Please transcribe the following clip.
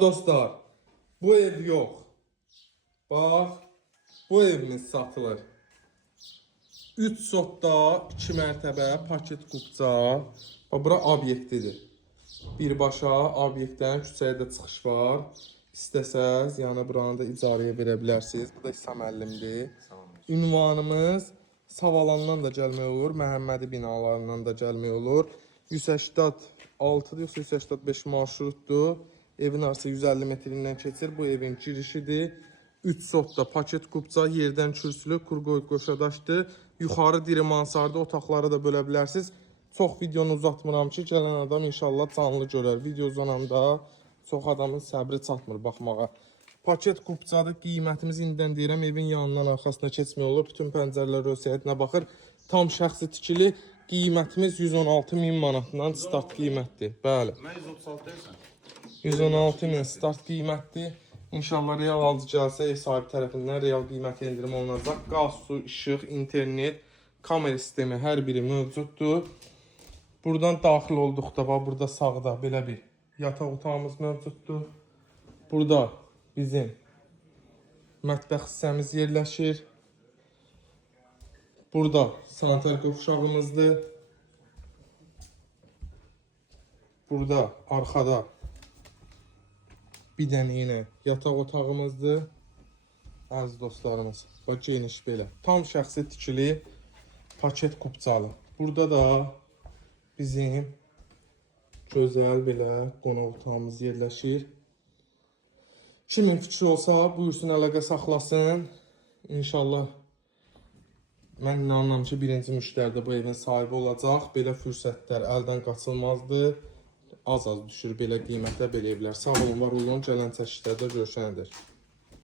Dostlar, bu ev yok. Bax, bu evimiz satılır. 3 sotda 2 mərtəbə paket kupça. Bax, bura obyektidir. Birbaşa obyektdən küçəyə də çıxış var. İstəsəz, yəni buranı da icarəyə verə bilərsiniz. Bu da İsa müəllimdir. Ünvanımız Savalandan da gəlmək olur, Məhəmmədi binalarından da gəlmək olur. 186-dır, yoxsa 185 marşrutdur. Evin arası 150 metrindən keçir. Bu evin girişidir. 3 sotda paket kupça, yerdən kürsülü, kurgoy qoşadaşdır. Yuxarı diri mansarda otaqları da bölə bilərsiniz. Çox videonu uzatmıram ki, gələn adam inşallah canlı görər. Video uzananda çox adamın səbri çatmır baxmağa. Paket kupçadır, qiymətimiz indidən deyirəm, evin yanından arxasına keçmək olur. Bütün pəncərələr ölçəyətinə baxır. Tam şəxsi tikili qiymətimiz 116.000 manatdan start qiymətdir. Bəli. Mən 136 deyirsən. 116.000 start qiymətdir. İnşallah real alıcı gəlsə, ev sahibi tərəfindən real qiymət endirim olunacaq. Qaz, su, işıq, internet, kamera sistemi hər biri mövcuddur. Buradan daxil olduqda, burada sağda belə bir yataq otağımız mövcuddur. Burada bizim mətbəx hissəmiz yerləşir. Burada sanitar qovşağımızdır. Burada arxada bir dənə yenə yataq otağımızdır. Əziz dostlarımız, bax geniş belə. Tam şəxsi tikili paket kupçalı. Burada da bizim gözəl belə qonaq otağımız yerləşir. Kimin fikri olsa buyursun, əlaqə saxlasın. İnşallah mən inanıram ki, birinci müştəridə bu evin sahibi olacaq. Belə fürsətlər əldən qaçılmazdır. Az düşür belə qiymətə belə evlər. Sağ olun, var olun. Gələn çəkişlərdə görüşənədir.